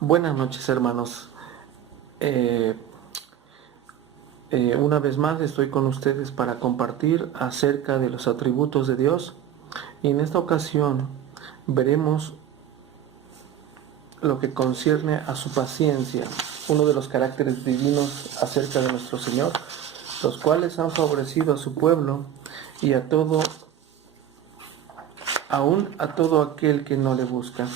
Buenas noches, hermanos. Eh, una vez más estoy con ustedes para compartir acerca de los atributos de Dios, y en esta ocasión veremos lo que concierne a su paciencia, uno de los caracteres divinos acerca de nuestro Señor, los cuales han favorecido a su pueblo y aún a todo aquel que no le busca.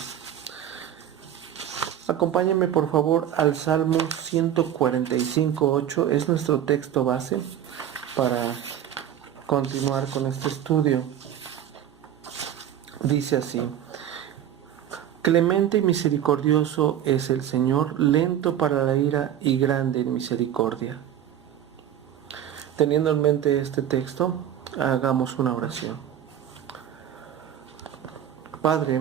Acompáñenme por favor al Salmo 145:8, es nuestro texto base para continuar con este estudio. Dice así: Clemente y misericordioso es el Señor, lento para la ira y grande en misericordia. Teniendo en mente este texto, hagamos una oración. Padre,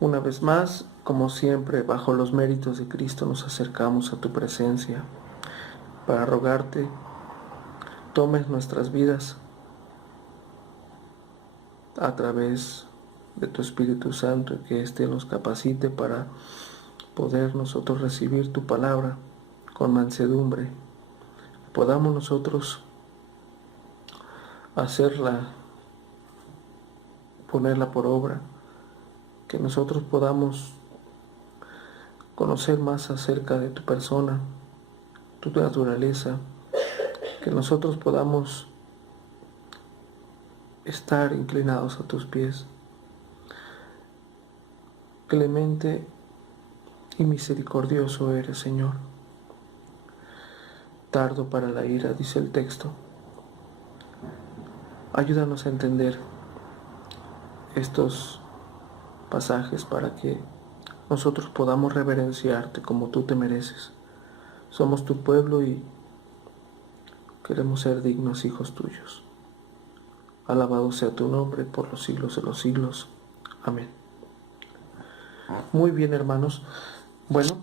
una vez más, como siempre, bajo los méritos de Cristo nos acercamos a tu presencia para rogarte, tomes nuestras vidas a través de tu Espíritu Santo, y que éste nos capacite para poder nosotros recibir tu palabra con mansedumbre. Podamos nosotros hacerla, ponerla por obra, que nosotros podamos conocer más acerca de tu persona, tu naturaleza, que nosotros podamos estar inclinados a tus pies. Clemente y misericordioso eres, Señor. Tardo para la ira, dice el texto. Ayúdanos a entender estos pasajes para que nosotros podamos reverenciarte como tú te mereces. Somos tu pueblo y queremos ser dignos hijos tuyos. Alabado sea tu nombre por los siglos de los siglos. Amén. Muy bien, hermanos. Bueno,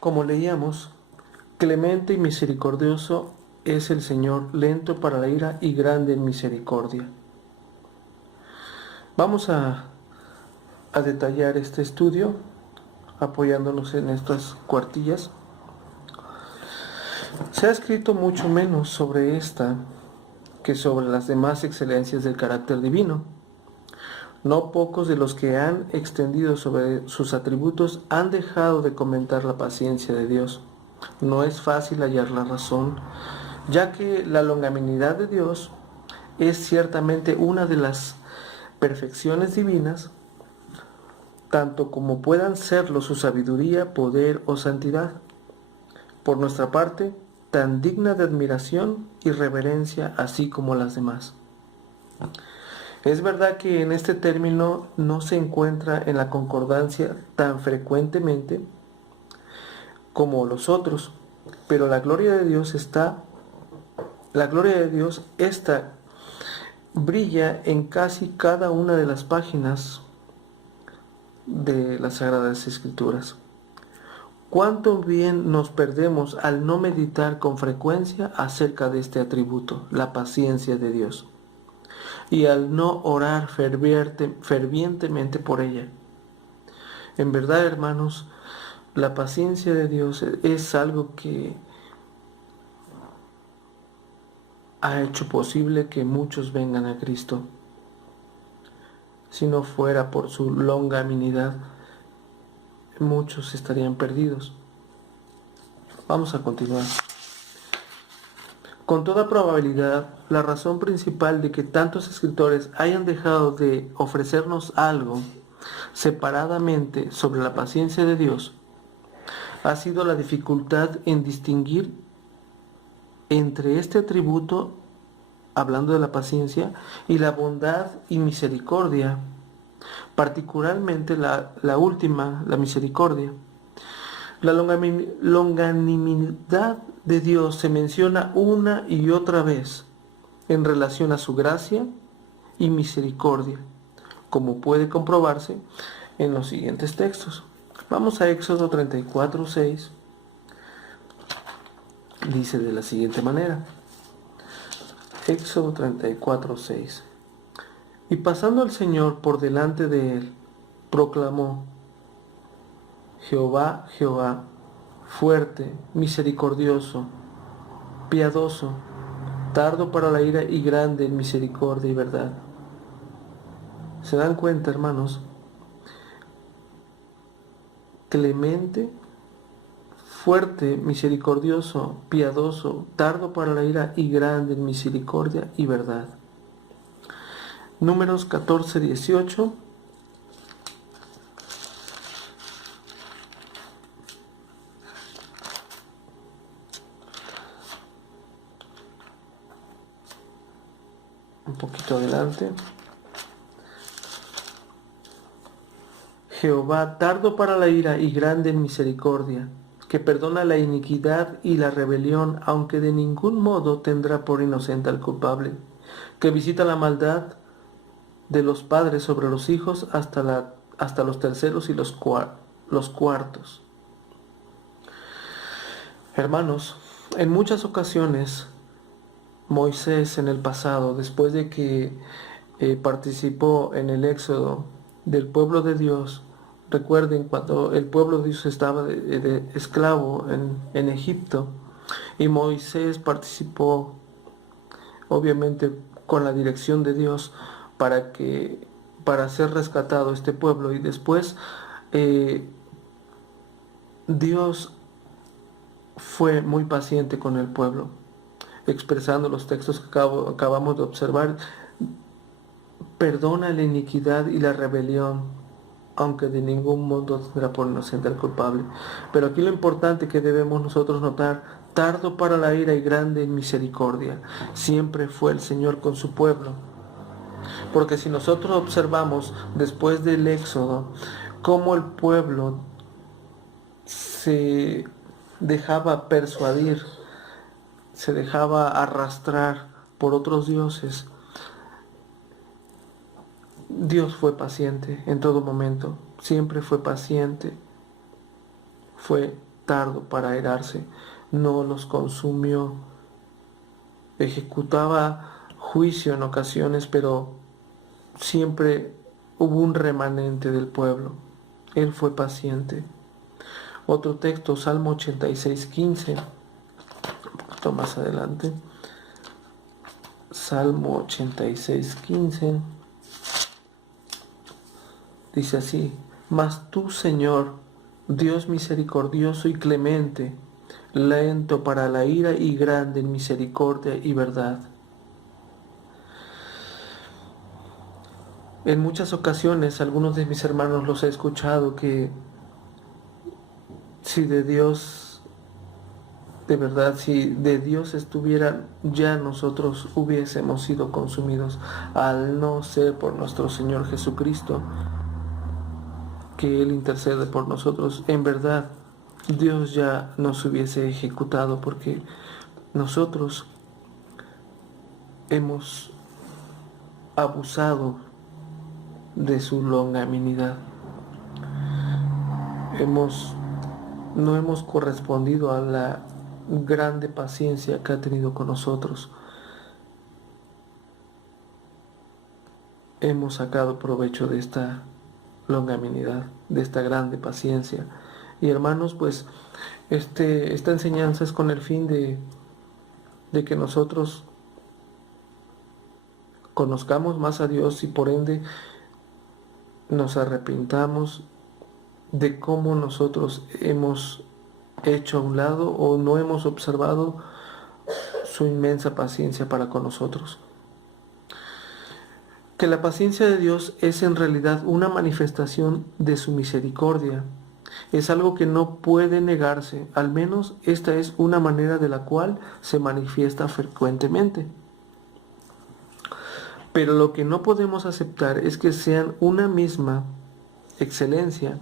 como leíamos, clemente y misericordioso es el Señor, lento para la ira y grande en misericordia. Vamos a detallar este estudio apoyándonos en estas cuartillas. Se ha escrito mucho menos sobre esta que sobre las demás excelencias del carácter divino. No pocos de los que han extendido sobre sus atributos han dejado de comentar la paciencia de Dios. No es fácil hallar la razón, ya que la longanimidad de Dios es ciertamente una de las perfecciones divinas, tanto como puedan serlo su sabiduría, poder o santidad. Por nuestra parte, tan digna de admiración y reverencia así como las demás. Es verdad que en este término no se encuentra en la concordancia tan frecuentemente como los otros, pero la gloria de Dios esta brilla en casi cada una de las páginas de las Sagradas Escrituras. Cuánto bien nos perdemos al no meditar con frecuencia acerca de este atributo, la paciencia de Dios, y al no orar fervientemente por ella. En verdad, hermanos, la paciencia de Dios es algo que ha hecho posible que muchos vengan a Cristo. Si no fuera por su longanimidad, muchos estarían perdidos. Vamos a continuar. Con toda probabilidad, la razón principal de que tantos escritores hayan dejado de ofrecernos algo separadamente sobre la paciencia de Dios ha sido la dificultad en distinguir entre este atributo, hablando de la paciencia, y la bondad y misericordia, particularmente la última, la misericordia. La longanimidad de Dios se menciona una y otra vez en relación a su gracia y misericordia, como puede comprobarse en los siguientes textos. Vamos a Éxodo 34:6. Dice de la siguiente manera. Éxodo 34:6. Y pasando el Señor por delante de él, proclamó: Jehová, Jehová, fuerte, misericordioso, piadoso, tardo para la ira y grande en misericordia y verdad. ¿Se dan cuenta, hermanos? Clemente, fuerte, misericordioso, piadoso, tardo para la ira y grande en misericordia y verdad. Números 14, 18. Un poquito adelante. Jehová, tardo para la ira y grande en misericordia, que perdona la iniquidad y la rebelión, aunque de ningún modo tendrá por inocente al culpable, que visita la maldad de los padres sobre los hijos hasta los terceros y los cuartos. Hermanos, en muchas ocasiones Moisés en el pasado, después de que participó en el éxodo del pueblo de Dios, recuerden cuando el pueblo de Dios estaba de esclavo en Egipto, y Moisés participó obviamente con la dirección de Dios para ser rescatado este pueblo, y después Dios fue muy paciente con el pueblo, expresando los textos que acabamos de observar. Perdona la iniquidad y la rebelión, aunque de ningún modo tendrá por inocente al culpable. Pero aquí lo importante que debemos nosotros notar: tardo para la ira y grande en misericordia. Siempre fue el Señor con su pueblo. Porque si nosotros observamos después del éxodo cómo el pueblo se dejaba persuadir, se dejaba arrastrar por otros dioses, Dios fue paciente en todo momento, siempre fue paciente, fue tardo para airarse, no los consumió, ejecutaba juicio en ocasiones, pero siempre hubo un remanente del pueblo. Él fue paciente. Otro texto, Salmo 86, 15, un poquito más adelante. Salmo 86, 15. Dice así: Mas tú, Señor, Dios misericordioso y clemente, lento para la ira y grande en misericordia y verdad. En muchas ocasiones, algunos de mis hermanos los he escuchado que si de Dios, de verdad, si de Dios estuviera, ya nosotros hubiésemos sido consumidos, al no ser por nuestro Señor Jesucristo, que Él intercede por nosotros. En verdad, Dios ya nos hubiese ejecutado, porque nosotros hemos abusado de su longanimidad. No hemos correspondido a la grande paciencia que ha tenido con nosotros. Hemos sacado provecho de esta longanimidad, de esta grande paciencia. Y hermanos, pues esta enseñanza es con el fin de que nosotros conozcamos más a Dios y por ende nos arrepintamos de cómo nosotros hemos hecho a un lado o no hemos observado su inmensa paciencia para con nosotros. Que la paciencia de Dios es en realidad una manifestación de su misericordia. Es algo que no puede negarse, al menos esta es una manera de la cual se manifiesta frecuentemente. Pero lo que no podemos aceptar es que sean una misma excelencia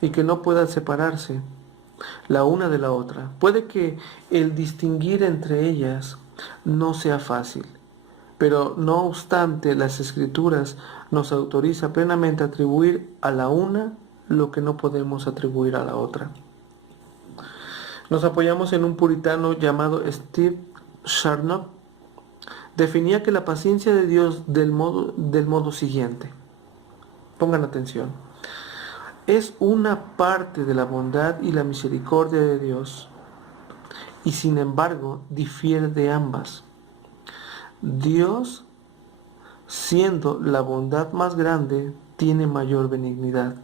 y que no puedan separarse la una de la otra. Puede que el distinguir entre ellas no sea fácil, pero no obstante las Escrituras nos autoriza plenamente a atribuir a la una lo que no podemos atribuir a la otra. Nos apoyamos en un puritano llamado Steve Charnock. Definía que la paciencia de Dios del modo siguiente. Pongan atención. es una parte de la bondad y la misericordia de Dios, y sin embargo difiere de ambas. Dios, siendo la bondad más grande, tiene mayor benignidad.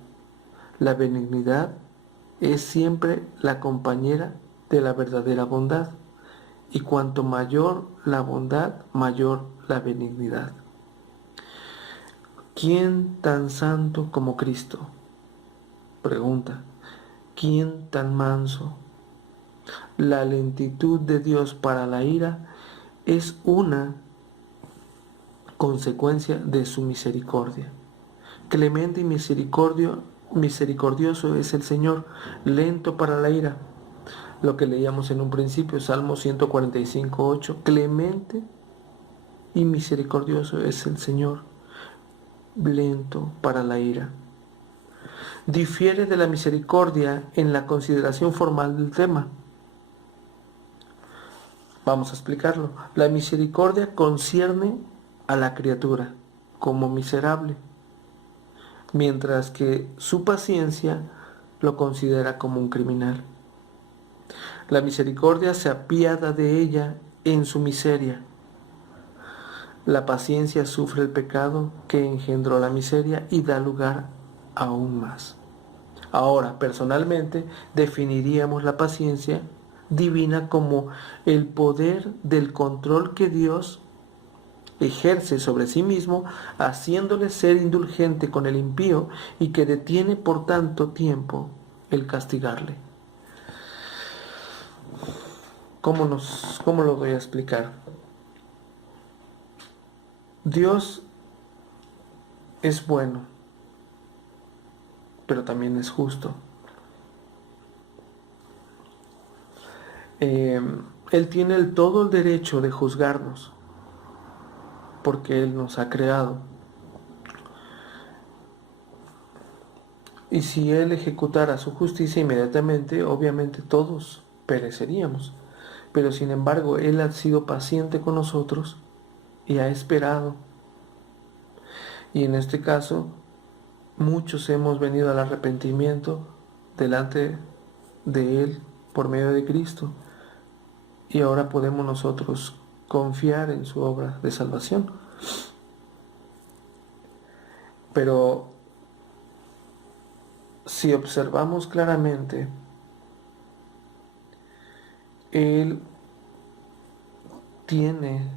La benignidad es siempre la compañera de la verdadera bondad, y cuanto mayor la bondad, mayor la benignidad. ¿Quién tan santo como Cristo? Pregunta. ¿Quién tan manso? La lentitud de Dios para la ira es una consecuencia de su misericordia. Clemente y misericordioso es el Señor, lento para la ira. Lo que leíamos en un principio, Salmo 145:8. Clemente y misericordioso es el Señor, lento para la ira. Difiere de la misericordia en la consideración formal del tema. Vamos a explicarlo. La misericordia concierne a la criatura como miserable, mientras que su paciencia lo considera como un criminal. La misericordia se apiada de ella en su miseria. La paciencia sufre el pecado que engendró la miseria y da lugar aún más. Ahora, personalmente, definiríamos la paciencia divina como el poder del control que Dios ejerce sobre sí mismo, haciéndole ser indulgente con el impío y que detiene por tanto tiempo el castigarle. ¿Cómo lo voy a explicar? Dios es bueno, pero también es justo. Él tiene todo el derecho de juzgarnos, porque Él nos ha creado. Y si Él ejecutara su justicia inmediatamente, obviamente todos pereceríamos. Pero sin embargo, Él ha sido paciente con nosotros y ha esperado. Y en este caso, muchos hemos venido al arrepentimiento delante de Él por medio de Cristo. Y ahora podemos nosotros confiar en su obra de salvación. Pero si observamos claramente, Él tiene,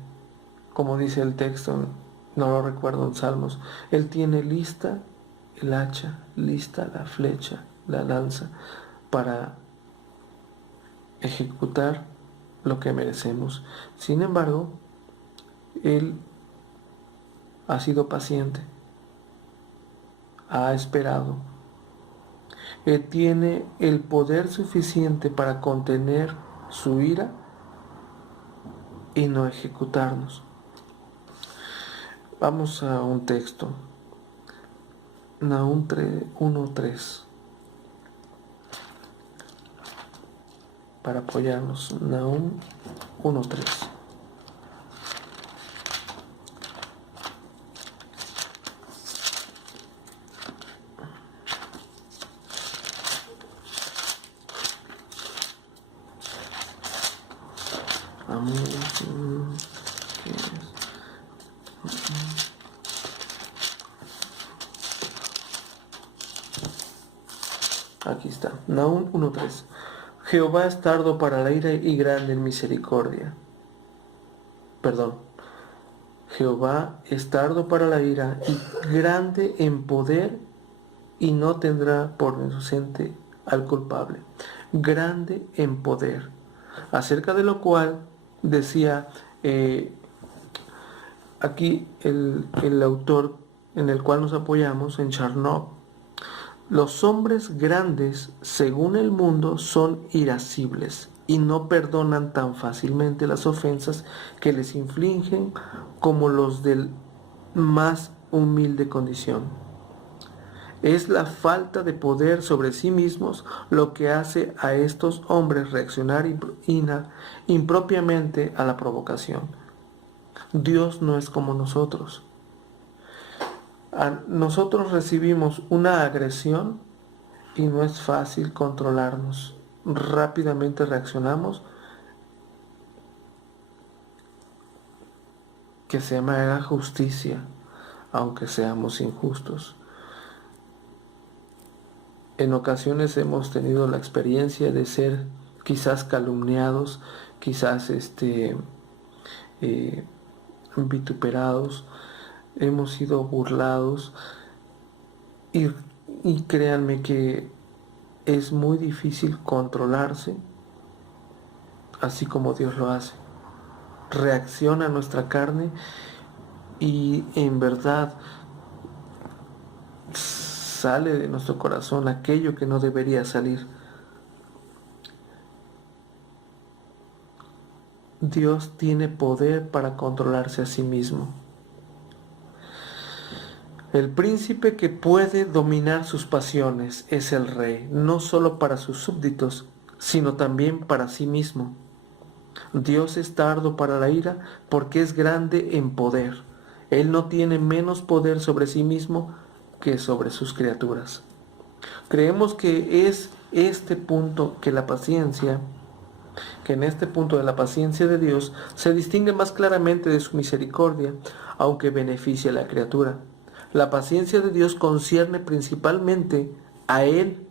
como dice el texto, no lo recuerdo en Salmos, Él tiene lista el hacha, lista la flecha, la lanza, para ejecutar lo que merecemos. Sin embargo, Él ha sido paciente, ha esperado. Él tiene el poder suficiente para contener su ira y no ejecutarnos. Vamos a un texto. Nahum 1:3. Para apoyarnos. Nahum 1:3. Aquí está, Nahum 1:3. Jehová es tardo para la ira y grande en misericordia. Jehová es tardo para la ira y grande en poder y no tendrá por inocente al culpable. Grande en poder. Acerca de lo cual decía aquí el autor en el cual nos apoyamos, en Charnock: los hombres grandes, según el mundo, son irascibles y no perdonan tan fácilmente las ofensas que les infligen como los de más humilde condición. Es la falta de poder sobre sí mismos lo que hace a estos hombres reaccionar impropiamente a la provocación. Dios no es como nosotros. Nosotros recibimos una agresión y no es fácil controlarnos. Rápidamente reaccionamos, que se me haga justicia, aunque seamos injustos. En ocasiones hemos tenido la experiencia de ser quizás calumniados, quizás vituperados, hemos sido burlados y créanme que es muy difícil controlarse así como Dios lo hace. Reacciona a nuestra carne y en verdad sale de nuestro corazón aquello que no debería salir. Dios tiene poder para controlarse a sí mismo. El príncipe que puede dominar sus pasiones es el rey, no solo para sus súbditos, sino también para sí mismo. Dios es tardo para la ira porque es grande en poder. Él no tiene menos poder sobre sí mismo que sobre sus criaturas. Creemos que es este punto que en este punto de la paciencia de Dios se distingue más claramente de su misericordia, aunque beneficia a la criatura. La paciencia de Dios concierne principalmente a Él.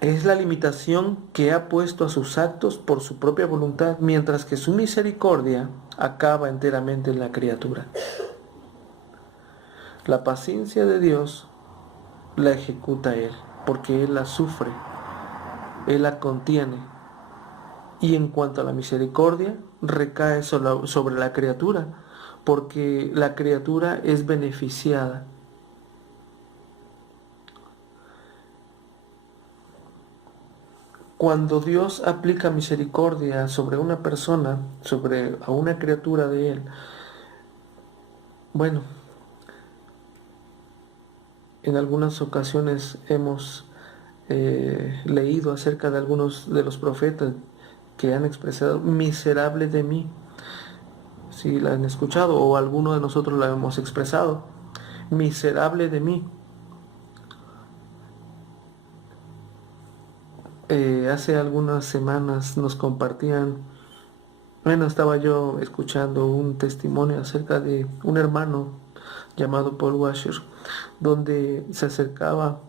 Es la limitación que ha puesto a sus actos por su propia voluntad, mientras que su misericordia acaba enteramente en la criatura. La paciencia de Dios la ejecuta Él, porque Él la sufre, Él la contiene. Y en cuanto a la misericordia, recae sobre la criatura, porque la criatura es beneficiada. Cuando Dios aplica misericordia sobre una persona, a una criatura de Él, bueno, en algunas ocasiones hemos leído acerca de algunos de los profetas que han expresado miserable de mí. Si la han escuchado o alguno de nosotros la hemos expresado, miserable de mí. Hace algunas semanas nos compartían, estaba yo escuchando un testimonio acerca de un hermano llamado Paul Washer, donde se acercaba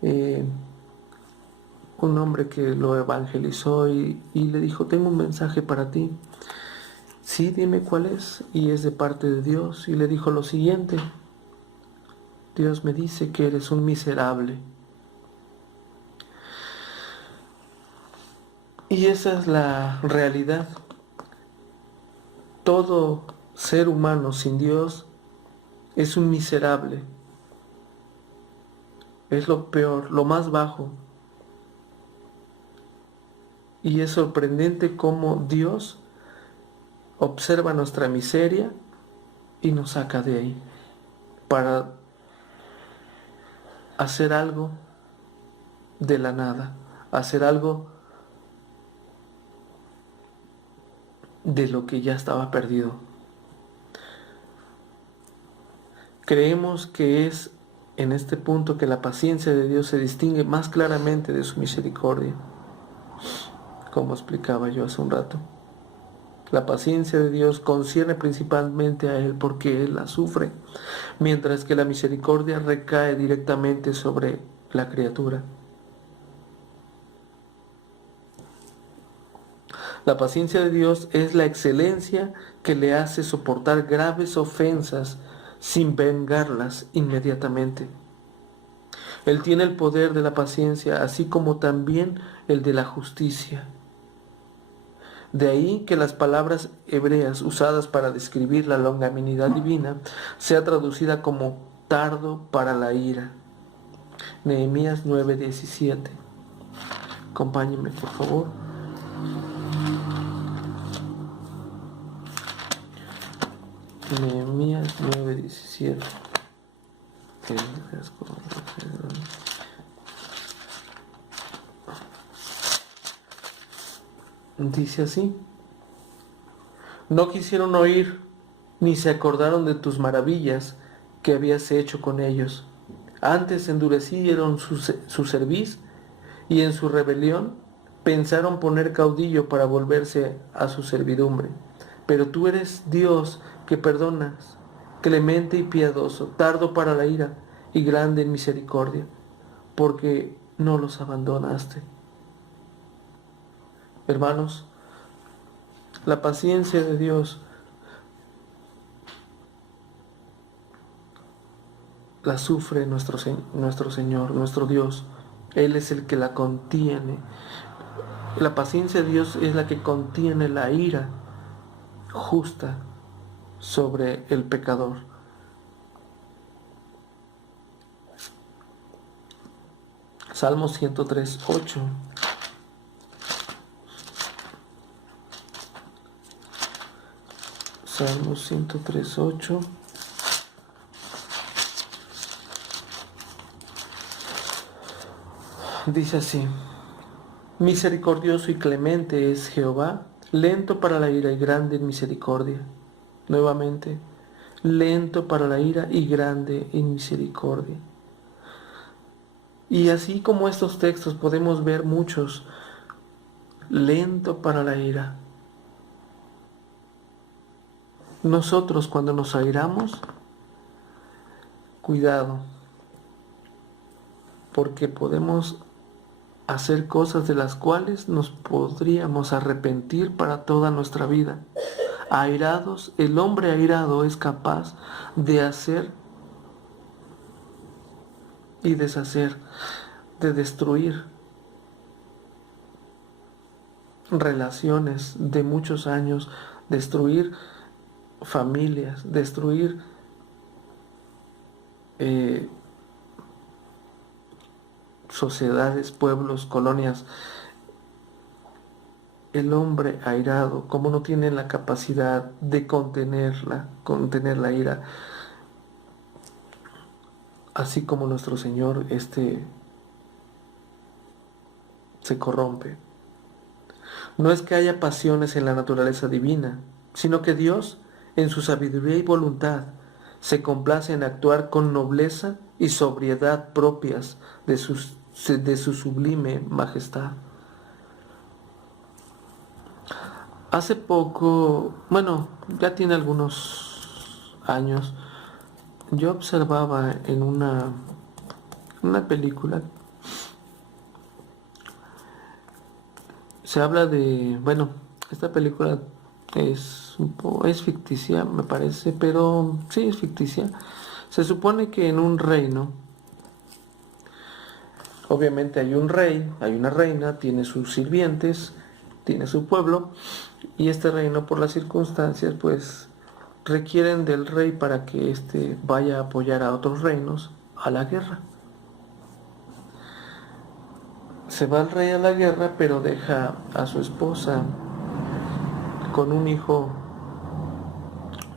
un hombre que lo evangelizó y le dijo: tengo un mensaje para ti. Sí, dime cuál es. Y es de parte de Dios. Y le dijo lo siguiente: Dios me dice que eres un miserable. Y esa es la realidad. Todo ser humano sin Dios es un miserable. Es lo peor, lo más bajo. Y es sorprendente cómo Dios observa nuestra miseria y nos saca de ahí para hacer algo de la nada, hacer algo de lo que ya estaba perdido. Creemos que es en este punto que la paciencia de Dios se distingue más claramente de su misericordia, como explicaba yo hace un rato. La paciencia de Dios concierne principalmente a Él porque Él la sufre, mientras que la misericordia recae directamente sobre la criatura. La paciencia de Dios es la excelencia que le hace soportar graves ofensas sin vengarlas inmediatamente. Él tiene el poder de la paciencia, así como también el de la justicia. De ahí que las palabras hebreas usadas para describir la longanimidad divina sea traducida como tardo para la ira. Nehemías 9:17. Acompáñenme, por favor. Nehemías 9:17. Dice así: no quisieron oír, ni se acordaron de tus maravillas que habías hecho con ellos, Antes endurecieron su cerviz y en su rebelión pensaron poner caudillo para volverse a su servidumbre. Pero tú eres Dios que perdonas, clemente y piadoso, tardo para la ira y grande en misericordia, porque no los abandonaste. Hermanos, la paciencia de Dios la sufre nuestro Señor, nuestro Dios. Él es el que la contiene. La paciencia de Dios es la que contiene la ira justa sobre el pecador. Salmo 103, 8. Salmo 103, 8. Dice así: misericordioso y clemente es Jehová, lento para la ira y grande en misericordia. Nuevamente, lento para la ira y grande en misericordia. Y así como estos textos podemos ver muchos: lento para la ira. Nosotros cuando nos airamos, cuidado, porque podemos hacer cosas de las cuales nos podríamos arrepentir para toda nuestra vida. Airados, el hombre airado es capaz de hacer y deshacer, de destruir relaciones de muchos años, destruir familias, destruir sociedades, pueblos, colonias. El hombre airado, como no tiene la capacidad de contener la ira, así como nuestro Señor, se corrompe. No es que haya pasiones en la naturaleza divina, sino que Dios, en su sabiduría y voluntad, se complace en actuar con nobleza y sobriedad propias de su sublime majestad. Hace poco, bueno, ya tiene algunos años, yo observaba en una película, se habla de, bueno, esta película es ficticia, me parece, pero sí es ficticia. Se supone que en un reino, obviamente hay un rey, hay una reina, tiene sus sirvientes, tiene su pueblo, y este reino por las circunstancias pues requieren del rey para que éste vaya a apoyar a otros reinos a la guerra. Se va el rey a la guerra, pero deja a su esposa con un hijo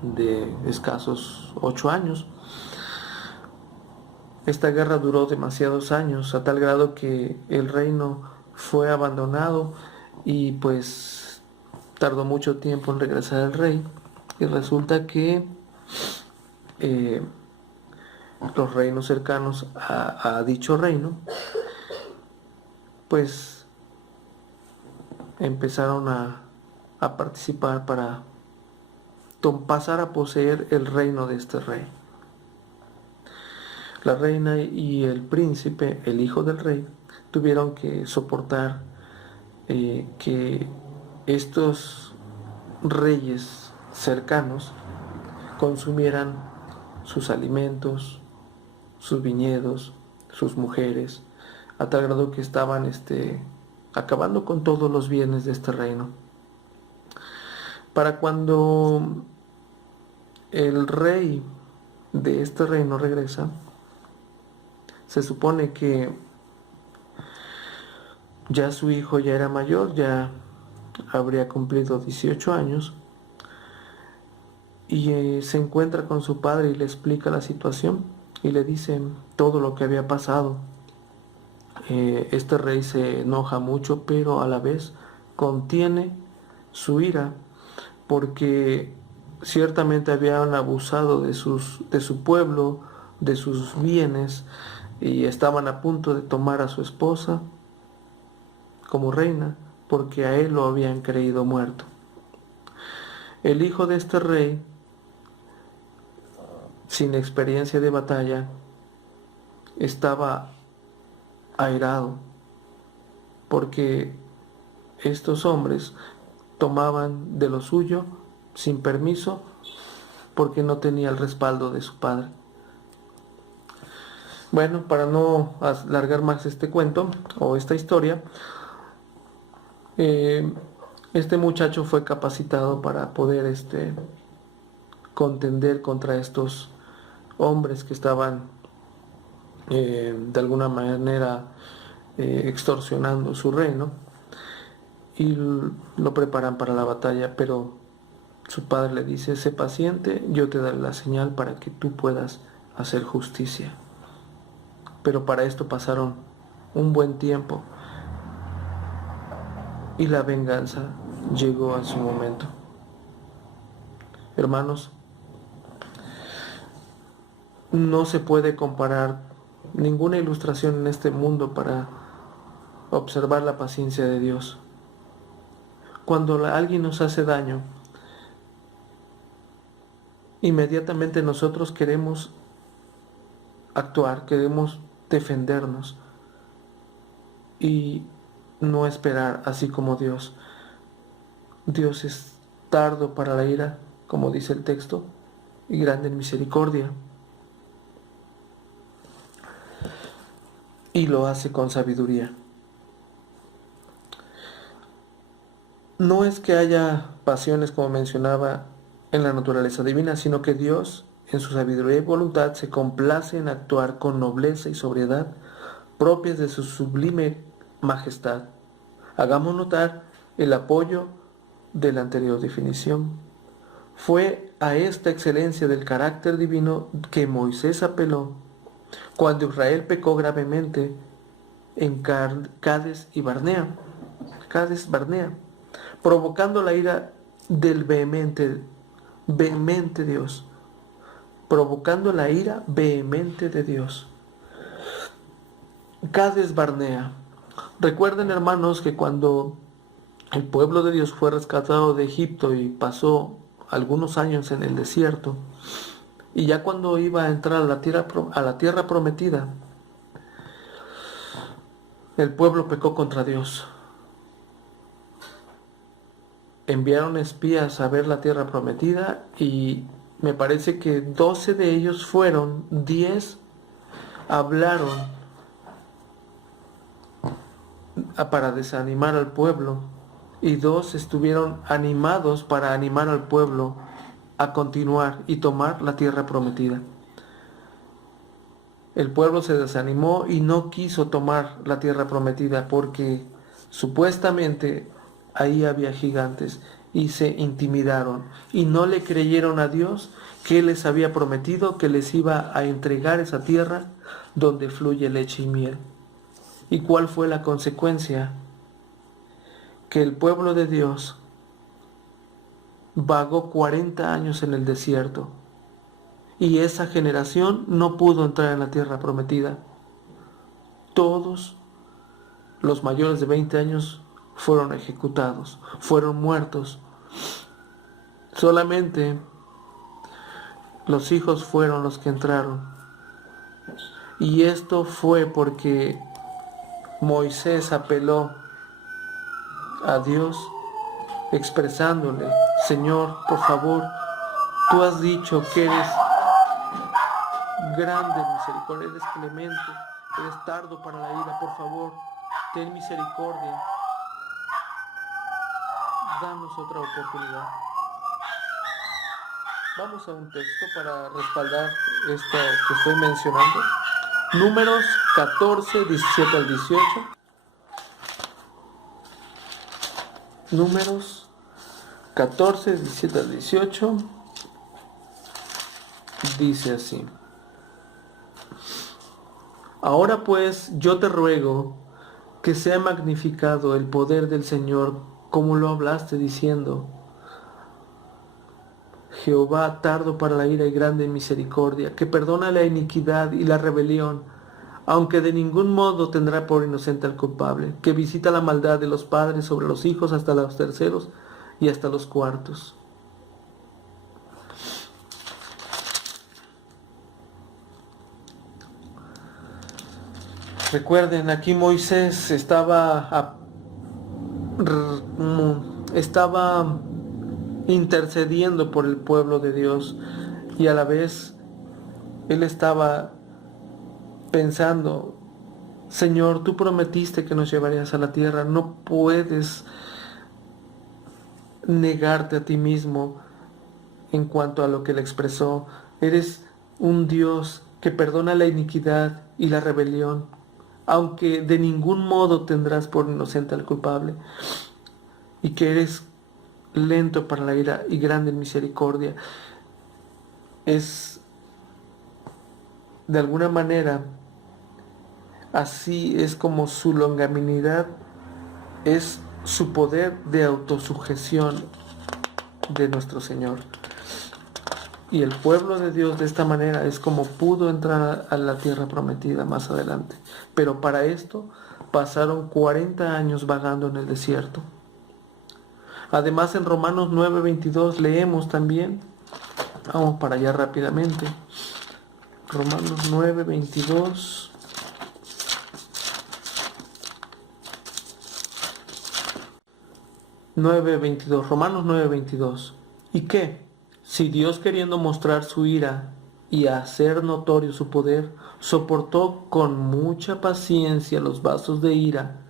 de escasos 8 años. Esta guerra duró demasiados años, a tal grado que el reino fue abandonado y pues tardó mucho tiempo en regresar el rey. Y resulta que los reinos cercanos a dicho reino pues empezaron a participar para pasar a poseer el reino de este rey. La reina y el príncipe, el hijo del rey, tuvieron que soportar que estos reyes cercanos consumieran sus alimentos, sus viñedos, sus mujeres, a tal grado que estaban acabando con todos los bienes de este reino. Para cuando el rey de este reino regresa, se supone que ya su hijo ya era mayor, ya habría cumplido 18 años, y se encuentra con su padre y le explica la situación y le dice todo lo que había pasado. Este rey se enoja mucho, pero a la vez contiene su ira porque ciertamente habían abusado de su pueblo, de sus bienes y estaban a punto de tomar a su esposa como reina porque a él lo habían creído muerto. El hijo de este rey, sin experiencia de batalla, estaba airado porque estos hombres tomaban de lo suyo sin permiso porque no tenía el respaldo de su padre. Bueno, para no alargar más este cuento o esta historia, este muchacho fue capacitado para poder contender contra estos hombres que estaban de alguna manera extorsionando su reino, y lo preparan para la batalla, pero su padre le dice: sé paciente, yo te daré la señal para que tú puedas hacer justicia. Pero para esto pasaron un buen tiempo y la venganza llegó a su momento. Hermanos, no se puede comparar ninguna ilustración en este mundo para observar la paciencia de Dios. Cuando alguien nos hace daño, inmediatamente nosotros queremos actuar, queremos defendernos y no esperar, así como Dios. Dios es tardo para la ira, como dice el texto, y grande en misericordia. Y lo hace con sabiduría. No es que haya pasiones, como mencionaba, en la naturaleza divina, sino que Dios, en su sabiduría y voluntad, se complace en actuar con nobleza y sobriedad propias de su sublime majestad. Hagamos notar el apoyo de la anterior definición. Fue a esta excelencia del carácter divino que Moisés apeló cuando Israel pecó gravemente en Cades Barnea, provocando la ira del vehemente Dios, provocando la ira vehemente de Dios. Cades Barnea. Recuerden, hermanos, que cuando el pueblo de Dios fue rescatado de Egipto y pasó algunos años en el desierto, y ya cuando iba a entrar a la tierra prometida, el pueblo pecó contra Dios. Enviaron espías a ver la tierra prometida y me parece que 12 de ellos fueron, 10 hablaron para desanimar al pueblo y 2 estuvieron animados para animar al pueblo a continuar y tomar la tierra prometida. El pueblo se desanimó y no quiso tomar la tierra prometida porque supuestamente ahí había gigantes y se intimidaron y no le creyeron a Dios que Él les había prometido que les iba a entregar esa tierra donde fluye leche y miel. ¿Y cuál fue la consecuencia? Que el pueblo de Dios vagó 40 años en el desierto y esa generación no pudo entrar en la tierra prometida. Todos los mayores de 20 años fueron ejecutados, fueron muertos. Solamente los hijos fueron los que entraron. Y esto fue porque Moisés apeló a Dios expresándole: Señor, por favor, tú has dicho que eres grande en misericordia, eres clemente, eres tardo para la ira, por favor, ten misericordia, danos otra oportunidad. Vamos a un texto para respaldar esto que estoy mencionando. Números 14, 17 al 18. Números 14, 17 al 18. Dice así: Ahora pues yo te ruego que sea magnificado el poder del Señor como lo hablaste diciendo: Jehová tardo para la ira y grande en misericordia, que perdona la iniquidad y la rebelión, aunque de ningún modo tendrá por inocente al culpable, que visita la maldad de los padres sobre los hijos hasta los terceros y hasta los cuartos. Recuerden, aquí Moisés estaba intercediendo por el pueblo de Dios, y a la vez él estaba pensando: Señor, tú prometiste que nos llevarías a la tierra, no puedes negarte a ti mismo en cuanto a lo que él expresó. Eres un Dios que perdona la iniquidad y la rebelión, aunque de ningún modo tendrás por inocente al culpable, y que eres lento para la ira y grande en misericordia. Es, de alguna manera, así es como su longanimidad es su poder de autosujeción de nuestro Señor. Y el pueblo de Dios de esta manera es como pudo entrar a la tierra prometida más adelante. Pero para esto pasaron 40 años vagando en el desierto. Además, en Romanos 9:22 leemos también, vamos para allá rápidamente, Romanos 9:22. Romanos 9:22. ¿Y qué? Si Dios, queriendo mostrar su ira y hacer notorio su poder, soportó con mucha paciencia los vasos de ira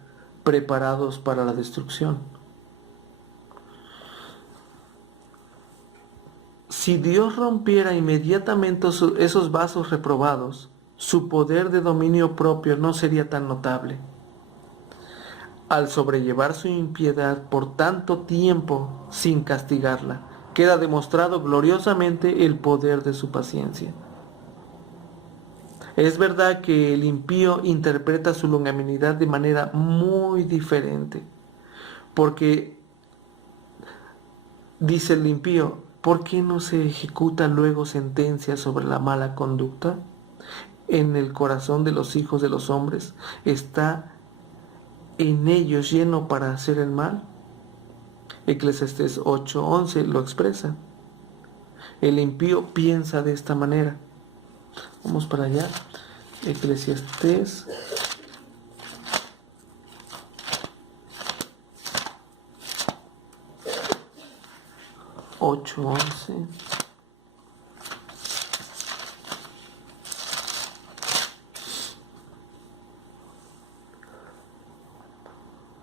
preparados para la destrucción. Si Dios rompiera inmediatamente esos vasos reprobados, su poder de dominio propio no sería tan notable. Al sobrellevar su impiedad por tanto tiempo sin castigarla, queda demostrado gloriosamente el poder de su paciencia. Es verdad que el impío interpreta su longanimidad de manera muy diferente, porque dice el impío: ¿por qué no se ejecuta luego sentencia sobre la mala conducta? En el corazón de los hijos de los hombres está en ellos lleno para hacer el mal. Eclesiastés 8:11 lo expresa. El impío piensa de esta manera. Vamos para allá. Eclesiastés 8:11.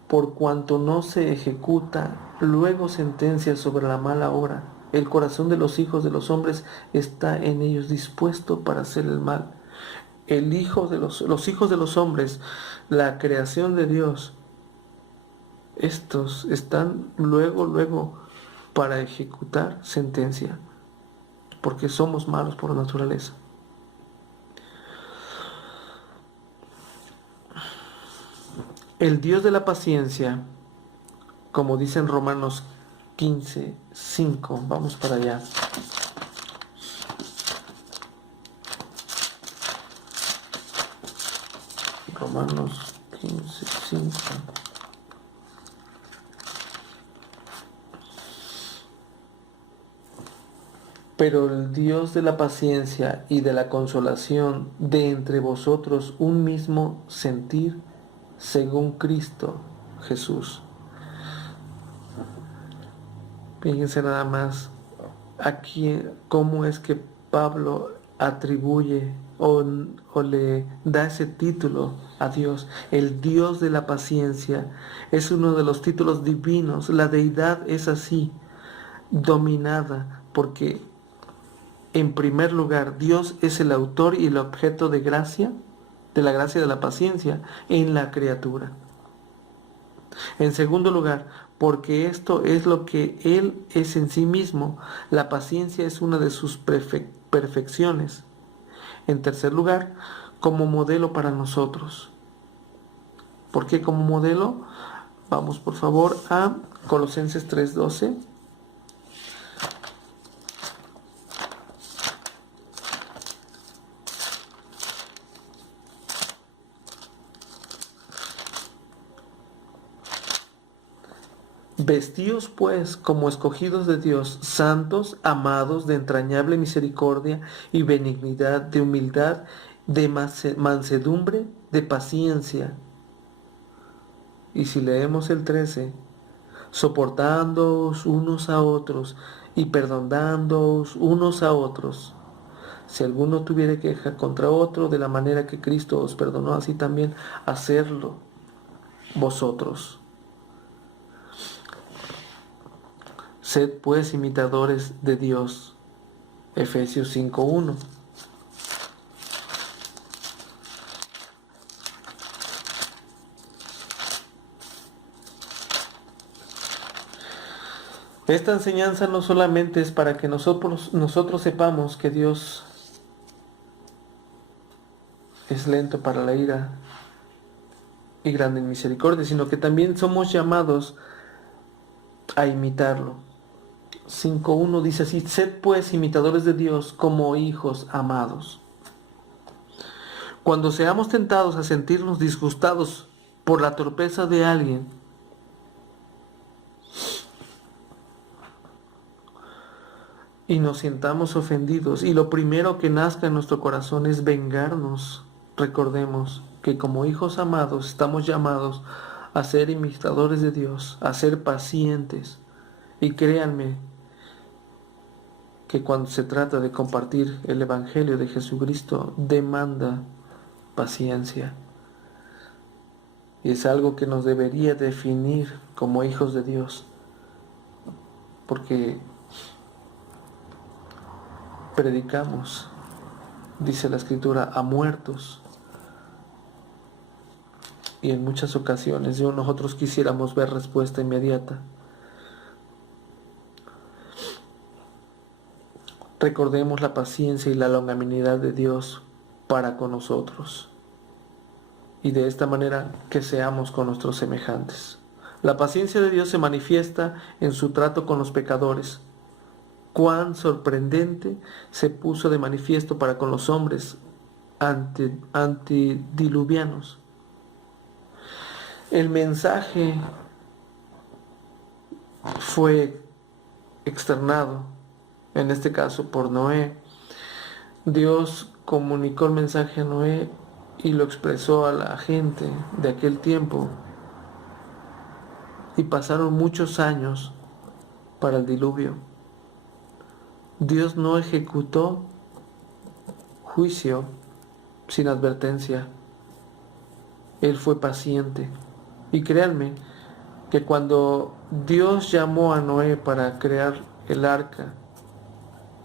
Por cuanto no se ejecuta luego sentencia sobre la mala obra, el corazón de los hijos de los hombres está en ellos dispuesto para hacer el mal. Los hijos de los hombres, la creación de Dios, estos están luego para ejecutar sentencia, porque somos malos por naturaleza. El Dios de la paciencia, como dice en Romanos 15:5, vamos para allá. Romanos 15:5. Pero el Dios de la paciencia y de la consolación de entre vosotros un mismo sentir, según Cristo Jesús. Fíjense nada más aquí cómo es que Pablo atribuye o le da ese título a Dios. El Dios de la paciencia es uno de los títulos divinos. La deidad es así, dominada, porque en primer lugar Dios es el autor y el objeto de gracia, de la gracia de la paciencia en la criatura. En segundo lugar, porque esto es lo que Él es en sí mismo, la paciencia es una de sus perfecciones. En tercer lugar, como modelo para nosotros. ¿Por qué como modelo? Vamos por favor a Colosenses 3:12. Vestíos pues como escogidos de Dios, santos, amados, de entrañable misericordia y benignidad, de humildad, de mansedumbre, de paciencia. Y si leemos el 13, soportándoos unos a otros y perdonándoos unos a otros. Si alguno tuviere queja contra otro, de la manera que Cristo os perdonó, así también hacerlo vosotros. Sed pues imitadores de Dios. Efesios 5:1. Esta enseñanza no solamente es para que nosotros sepamos que Dios es lento para la ira y grande en misericordia, sino que también somos llamados a imitarlo. 5:1 dice así: sed pues imitadores de Dios como hijos amados. Cuando seamos tentados a sentirnos disgustados por la torpeza de alguien, y nos sintamos ofendidos, y lo primero que nazca en nuestro corazón es vengarnos, recordemos que como hijos amados estamos llamados a ser imitadores de Dios, a ser pacientes. Y créanme que cuando se trata de compartir el Evangelio de Jesucristo, demanda paciencia. Y es algo que nos debería definir como hijos de Dios, porque predicamos, dice la Escritura, a muertos. Y en muchas ocasiones nosotros quisiéramos ver respuesta inmediata. Recordemos la paciencia y la longanimidad de Dios para con nosotros. Y de esta manera que seamos con nuestros semejantes. La paciencia de Dios se manifiesta en su trato con los pecadores. Cuán sorprendente se puso de manifiesto para con los hombres antediluvianos. El mensaje fue externado, en este caso por Noé. Dios comunicó el mensaje a Noé y lo expresó a la gente de aquel tiempo. Y pasaron muchos años para el diluvio. Dios no ejecutó juicio sin advertencia. Él fue paciente. Y créanme que cuando Dios llamó a Noé para crear el arca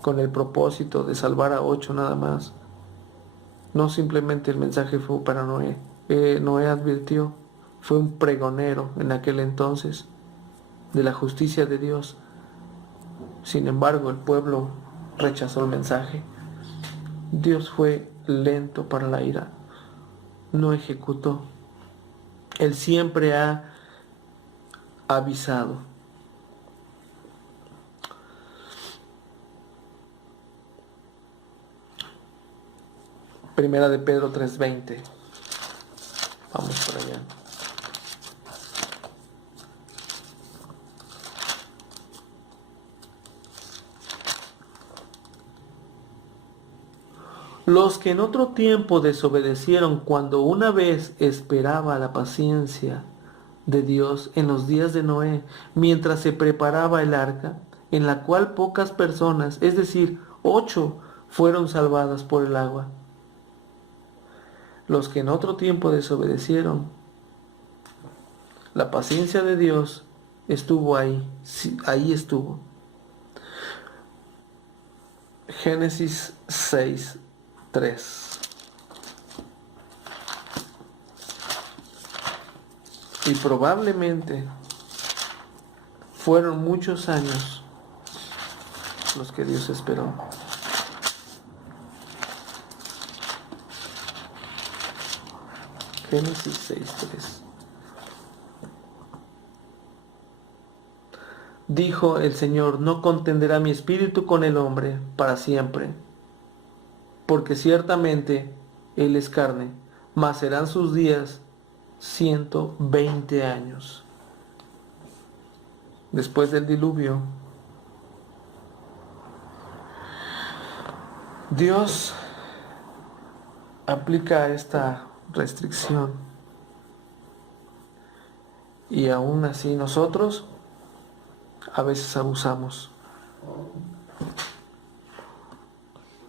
con el propósito de salvar a 8 nada más, no simplemente el mensaje fue para Noé. Noé advirtió, fue un pregonero en aquel entonces de la justicia de Dios. Sin embargo, el pueblo rechazó el mensaje. Dios fue lento para la ira, no ejecutó. Él siempre ha avisado. Primera de Pedro 3:20. Vamos por allá. Los que en otro tiempo desobedecieron cuando una vez esperaba la paciencia de Dios en los días de Noé, mientras se preparaba el arca, en la cual pocas personas, es decir, 8, fueron salvadas por el agua. Los que en otro tiempo desobedecieron, la paciencia de Dios estuvo ahí, ahí estuvo. Génesis 6:3. Y probablemente fueron muchos años los que Dios esperó. Génesis 6:3. Dijo el Señor: no contenderá mi espíritu con el hombre para siempre, porque ciertamente él es carne, mas serán sus días 120 años. después del diluvio, Dios aplica esta restricción y aún así nosotros a veces abusamos.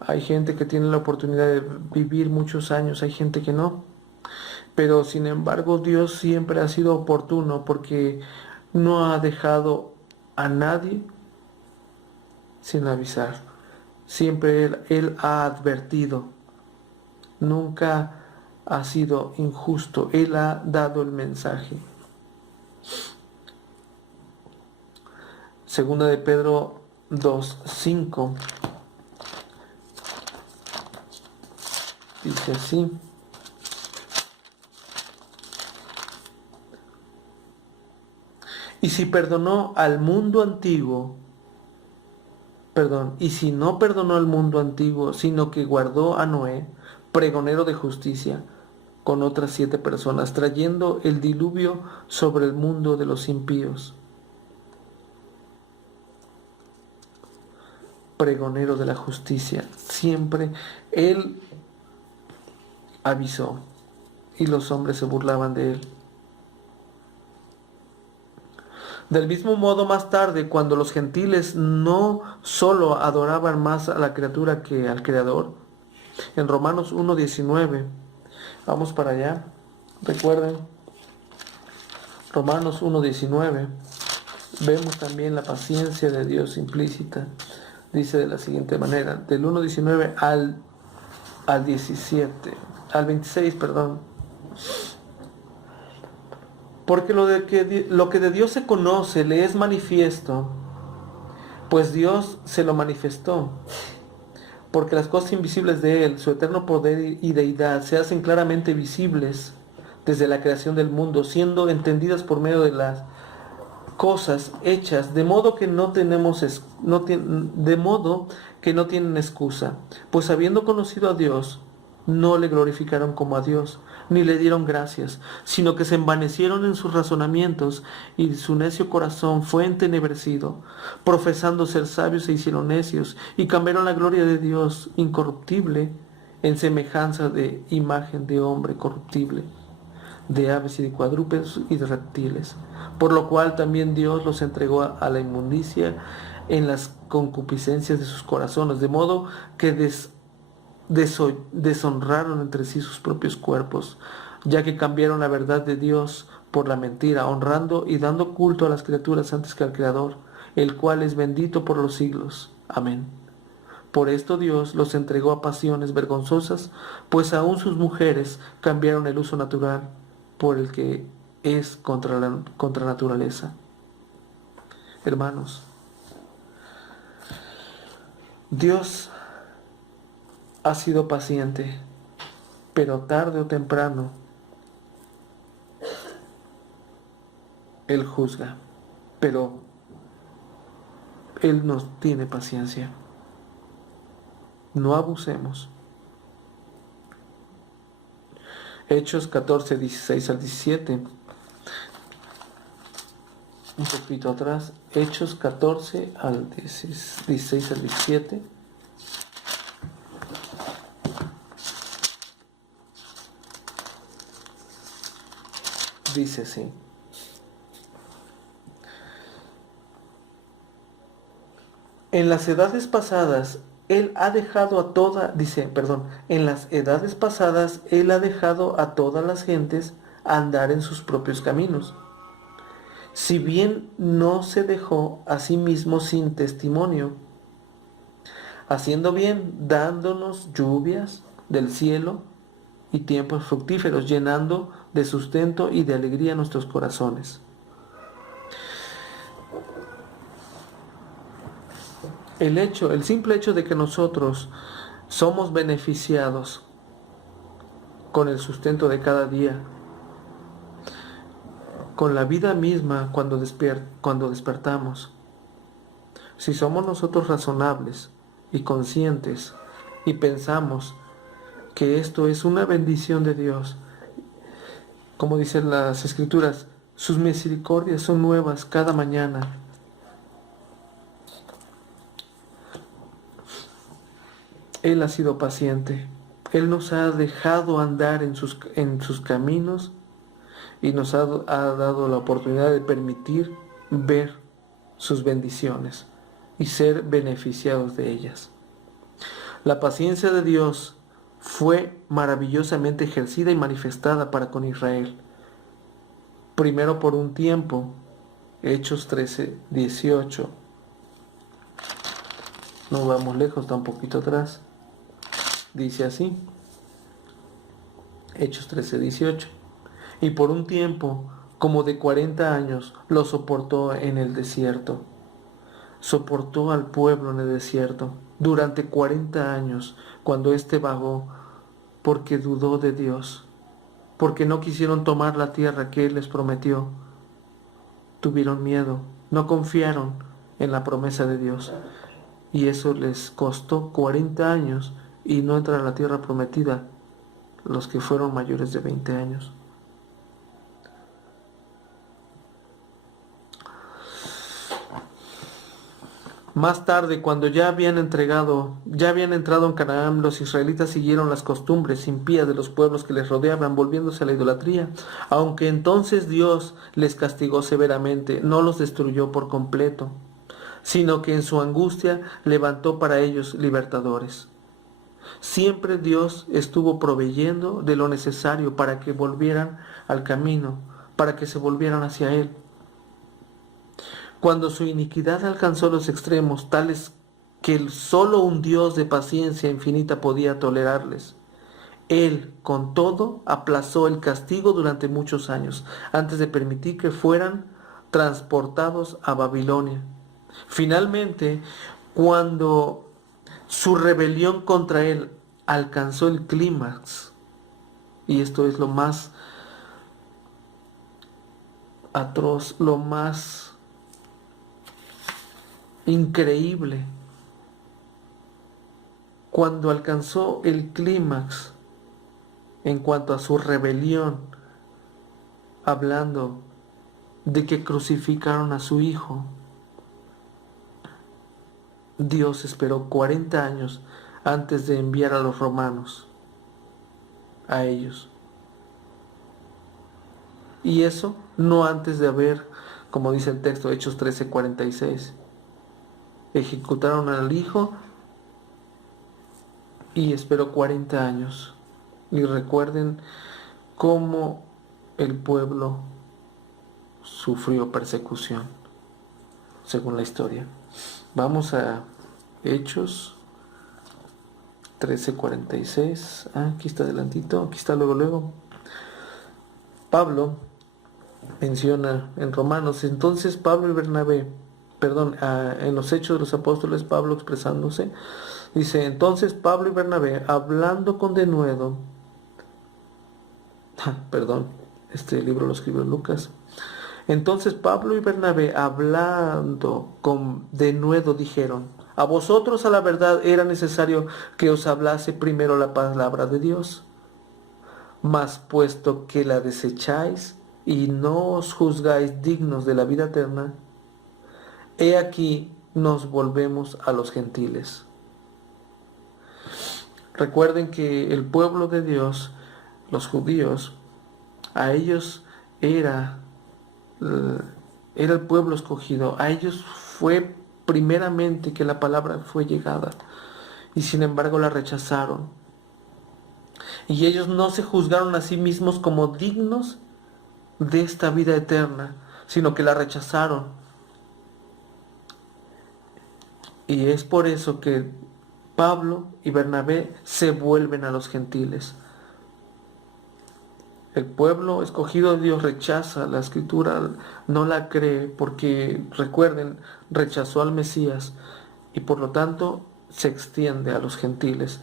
Hay gente que tiene la oportunidad de vivir muchos años, hay gente que no. Pero sin embargo Dios siempre ha sido oportuno porque no ha dejado a nadie sin avisar. Siempre Él ha advertido. Nunca ha sido injusto. Él ha dado el mensaje. Segunda de Pedro 2:5 dice así: y si perdonó al mundo antiguo, y si no perdonó al mundo antiguo, sino que guardó a Noé, pregonero de justicia, con otras 7 personas, trayendo el diluvio sobre el mundo de los impíos. Pregonero de la justicia. Siempre Él avisó y los hombres se burlaban de Él. Del mismo modo, más tarde, cuando los gentiles no solo adoraban más a la criatura que al Creador, en Romanos 1:19, vamos para allá, recuerden, Romanos 1:19, vemos también la paciencia de Dios implícita. Dice de la siguiente manera, del 1:19 al 17, al 26, perdón. Porque lo que de Dios se conoce le es manifiesto, pues Dios se lo manifestó. Porque las cosas invisibles de Él, su eterno poder y deidad, se hacen claramente visibles desde la creación del mundo, siendo entendidas por medio de las cosas hechas, de modo que no tienen excusa. Pues habiendo conocido a Dios, no le glorificaron como a Dios, ni le dieron gracias, sino que se envanecieron en sus razonamientos, y su necio corazón fue entenebrecido. Profesando ser sabios se hicieron necios, y cambiaron la gloria de Dios incorruptible en semejanza de imagen de hombre corruptible, de aves y de cuadrúpedos y de reptiles. Por lo cual también Dios los entregó a la inmundicia en las concupiscencias de sus corazones, de modo que deshonraron entre sí sus propios cuerpos, ya que cambiaron la verdad de Dios por la mentira, honrando y dando culto a las criaturas antes que al Creador, el cual es bendito por los siglos. Amén. Por esto Dios los entregó a pasiones vergonzosas, pues aún sus mujeres cambiaron el uso natural por el que es contra naturaleza. Hermanos, Dios ha sido paciente, pero tarde o temprano Él juzga, pero Él nos tiene paciencia. No abusemos. Hechos 14, 16 al 17. Un poquito atrás. Hechos 14 al 16 al 17. Dice así: en las edades pasadas Él ha dejado a en las edades pasadas Él ha dejado a todas las gentes andar en sus propios caminos, si bien no se dejó a sí mismo sin testimonio, haciendo bien, dándonos lluvias del cielo y tiempos fructíferos, llenando de sustento y de alegría nuestros corazones. El simple hecho de que nosotros somos beneficiados con el sustento de cada día, con la vida misma cuando despertamos, si somos nosotros razonables y conscientes y pensamos que esto es una bendición de Dios, como dicen las Escrituras, sus misericordias son nuevas cada mañana, Él ha sido paciente. Él nos ha dejado andar en sus caminos y nos ha dado la oportunidad de permitir ver sus bendiciones y ser beneficiados de ellas. La paciencia de Dios fue maravillosamente ejercida y manifestada para con Israel. Primero por un tiempo, Hechos 13, 18. No vamos lejos, está un poquito atrás. Dice así, Hechos 13, 18. Y por un tiempo, como de 40 años, lo soportó en el desierto. Soportó al pueblo en el desierto durante 40 años, cuando éste vagó, porque dudó de Dios, porque no quisieron tomar la tierra que Él les prometió. Tuvieron miedo, no confiaron en la promesa de Dios. Y eso les costó 40 años y no entrar a la tierra prometida los que fueron mayores de 20 años. Más tarde, cuando ya habían entrado en Canaán, los israelitas siguieron las costumbres impías de los pueblos que les rodeaban, volviéndose a la idolatría. Aunque entonces Dios les castigó severamente, no los destruyó por completo, sino que en su angustia levantó para ellos libertadores. Siempre Dios estuvo proveyendo de lo necesario para que volvieran al camino, para que se volvieran hacia Él. Cuando su iniquidad alcanzó los extremos, tales que solo un Dios de paciencia infinita podía tolerarles, Él, con todo, aplazó el castigo durante muchos años, antes de permitir que fueran transportados a Babilonia. Finalmente, cuando su rebelión contra Él alcanzó el clímax, y esto es lo más atroz, lo más increíble, cuando alcanzó el clímax en cuanto a su rebelión, hablando de que crucificaron a su hijo, Dios esperó 40 años antes de enviar a los romanos a ellos. Y eso no antes de haber, como dice el texto, Hechos 13:46. Ejecutaron al hijo y esperó 40 años. Y recuerden cómo el pueblo sufrió persecución, según la historia. Vamos a Hechos 13:46. Aquí está adelantito, aquí está luego. Pablo menciona en Romanos, entonces Pablo y Bernabé, en los Hechos de los Apóstoles, Pablo expresándose, dice, entonces Pablo y Bernabé, hablando con denuedo, este libro lo escribió Lucas, entonces Pablo y Bernabé, hablando con denuedo, dijeron, a vosotros a la verdad era necesario que os hablase primero la palabra de Dios, mas puesto que la desecháis y no os juzgáis dignos de la vida eterna, he aquí nos volvemos a los gentiles. Recuerden que el pueblo de Dios, los judíos, a ellos era el pueblo escogido, a ellos fue primeramente que la palabra fue llegada, y sin embargo la rechazaron. Y ellos no se juzgaron a sí mismos como dignos de esta vida eterna, sino que la rechazaron. Y es por eso que Pablo y Bernabé se vuelven a los gentiles. El pueblo escogido de Dios rechaza la escritura, no la cree, porque recuerden, rechazó al Mesías y por lo tanto se extiende a los gentiles.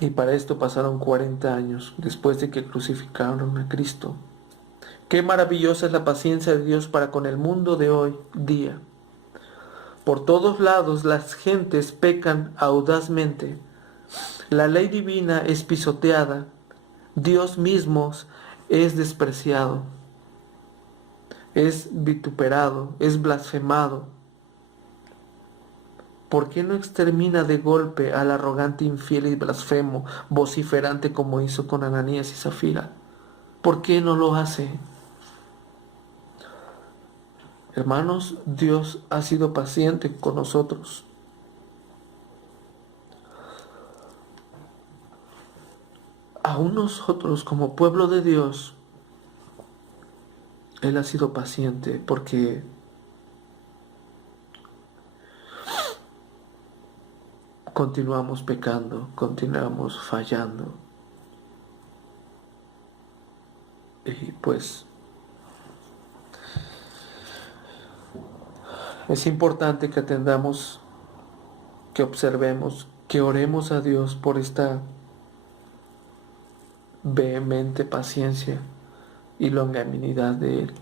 Y para esto pasaron 40 años después de que crucificaron a Cristo. Qué maravillosa es la paciencia de Dios para con el mundo de hoy día. Por todos lados las gentes pecan audazmente. La ley divina es pisoteada. Dios mismo es despreciado. Es vituperado, es blasfemado. ¿Por qué no extermina de golpe al arrogante, infiel y blasfemo, vociferante como hizo con Ananías y Zafira? ¿Por qué no lo hace? Hermanos, Dios ha sido paciente con nosotros. Aún nosotros, como pueblo de Dios, Él ha sido paciente porque continuamos pecando, continuamos fallando. Y pues es importante que atendamos, que observemos, que oremos a Dios por esta vehemente paciencia y longanimidad de Él,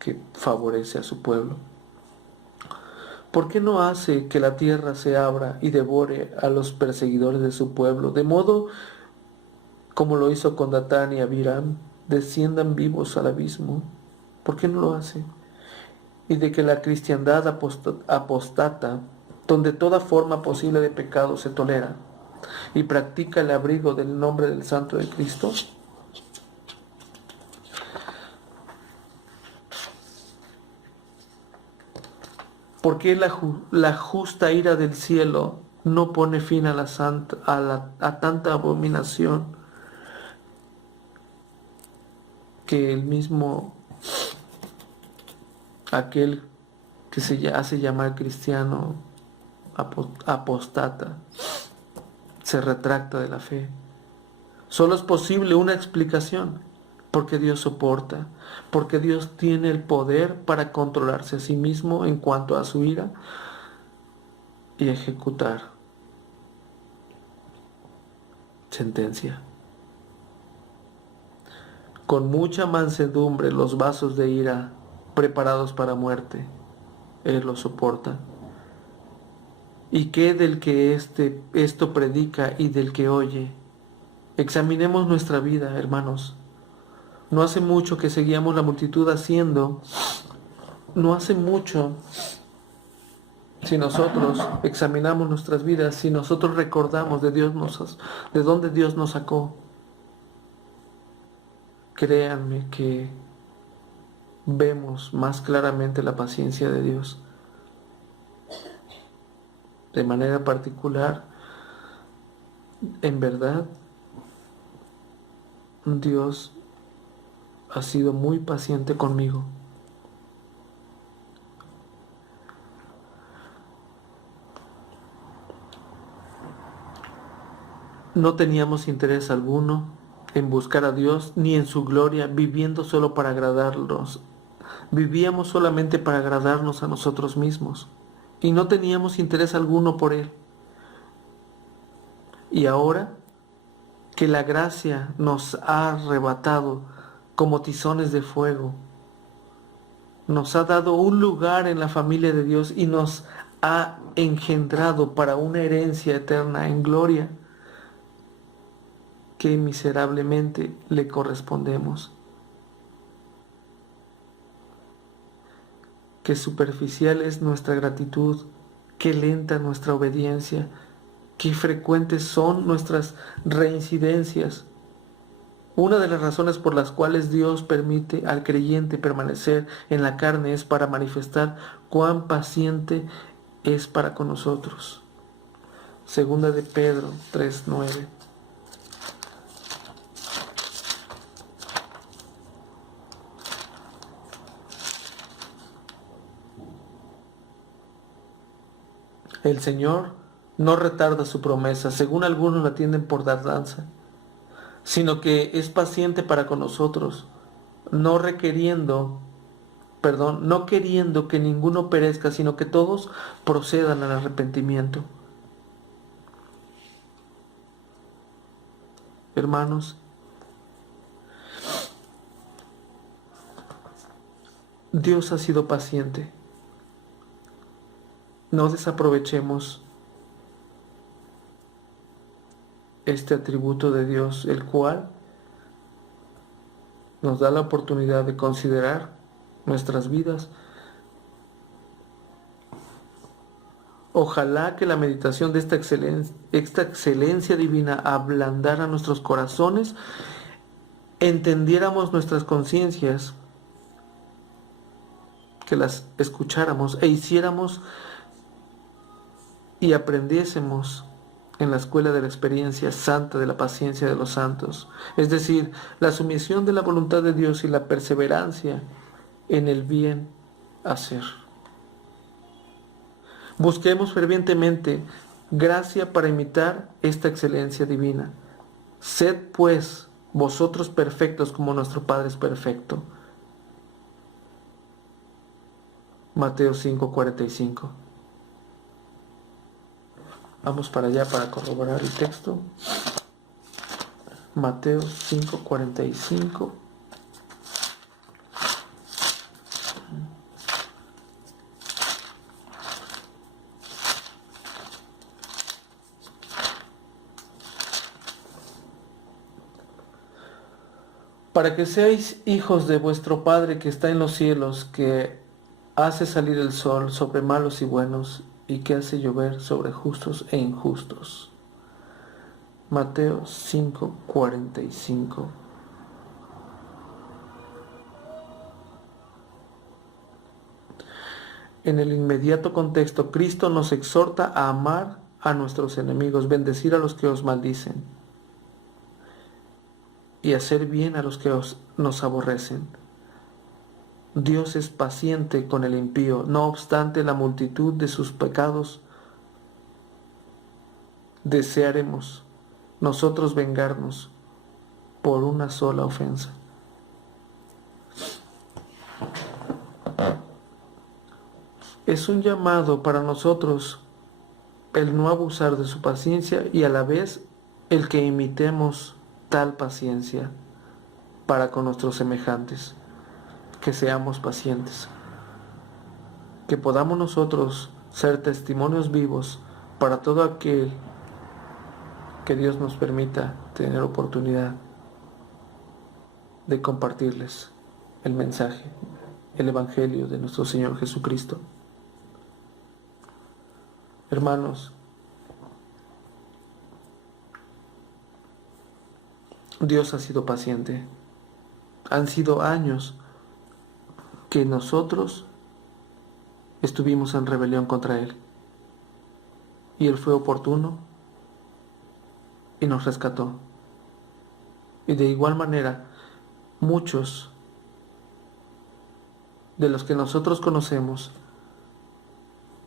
que favorece a su pueblo. ¿Por qué no hace que la tierra se abra y devore a los perseguidores de su pueblo, de modo como lo hizo con Datán y Abiram, desciendan vivos al abismo? ¿Por qué no lo hace? Y de que la cristiandad apostata, donde toda forma posible de pecado se tolera, y practica el abrigo del nombre del Santo de Cristo. ¿Por qué la justa ira del cielo no pone fin a tanta abominación que el mismo aquel que se hace llamar cristiano apostata se retracta de la fe? Solo es posible una explicación: porque Dios soporta, porque Dios tiene el poder para controlarse a sí mismo en cuanto a su ira y ejecutar sentencia. Con mucha mansedumbre los vasos de ira preparados para muerte, Él los soporta. ¿Y qué del que esto predica y del que oye? Examinemos nuestra vida, hermanos. No hace mucho que seguíamos la multitud haciendo, no hace mucho, si nosotros examinamos nuestras vidas, si nosotros recordamos de dónde Dios nos sacó, créanme que vemos más claramente la paciencia de Dios. De manera particular, en verdad, Dios ha sido muy paciente conmigo. No teníamos interés alguno en buscar a Dios ni en su gloria, viviendo solo para agradarnos. Vivíamos solamente para agradarnos a nosotros mismos y no teníamos interés alguno por Él. Y ahora que la gracia nos ha arrebatado como tizones de fuego, nos ha dado un lugar en la familia de Dios y nos ha engendrado para una herencia eterna en gloria, que miserablemente le correspondemos. Qué superficial es nuestra gratitud, qué lenta nuestra obediencia, qué frecuentes son nuestras reincidencias. Una de las razones por las cuales Dios permite al creyente permanecer en la carne es para manifestar cuán paciente es para con nosotros. Segunda de Pedro 3:9. El Señor no retarda su promesa, según algunos la tienen por tardanza, sino que es paciente para con nosotros, no queriendo que ninguno perezca, sino que todos procedan al arrepentimiento. Hermanos, Dios ha sido paciente. No desaprovechemos este atributo de Dios, el cual nos da la oportunidad de considerar nuestras vidas Ojalá que la meditación de esta excelencia divina ablandara nuestros corazones, entendiéramos nuestras conciencias, que las escucháramos e hiciéramos y aprendiésemos en la escuela de la experiencia santa de la paciencia de los santos, es decir, la sumisión de la voluntad de Dios y la perseverancia en el bien hacer. Busquemos fervientemente gracia para imitar esta excelencia divina. Sed, pues, vosotros perfectos como nuestro Padre es perfecto. Mateo 5:45. Vamos para allá para corroborar el texto. Mateo 5:45. Para que seáis hijos de vuestro Padre que está en los cielos, que hace salir el sol sobre malos y buenos, y que hace llover sobre justos e injustos. Mateo 5:45. En el inmediato contexto, Cristo nos exhorta a amar a nuestros enemigos, bendecir a los que os maldicen y hacer bien a los que nos aborrecen. Dios es paciente con el impío, no obstante la multitud de sus pecados. Desearemos nosotros vengarnos por una sola ofensa. Es un llamado para nosotros el no abusar de su paciencia y a la vez el que imitemos tal paciencia para con nuestros semejantes, que seamos pacientes, que podamos nosotros ser testimonios vivos para todo aquel que Dios nos permita tener oportunidad de compartirles el mensaje, el Evangelio de nuestro Señor Jesucristo. Hermanos, Dios ha sido paciente. Han sido años que nosotros estuvimos en rebelión contra Él. Y Él fue oportuno y nos rescató. Y de igual manera, muchos de los que nosotros conocemos,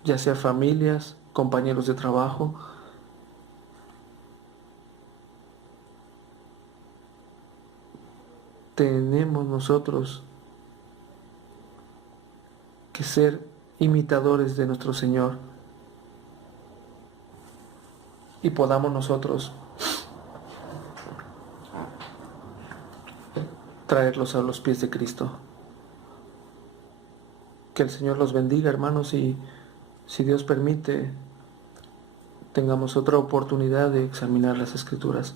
ya sea familias, compañeros de trabajo, tenemos nosotros que ser imitadores de nuestro Señor y podamos nosotros traerlos a los pies de Cristo. Que el Señor los bendiga, hermanos, y si Dios permite, tengamos otra oportunidad de examinar las Escrituras.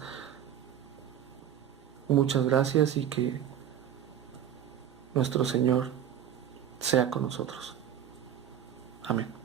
Muchas gracias y que nuestro Señor sea con nosotros. Amén.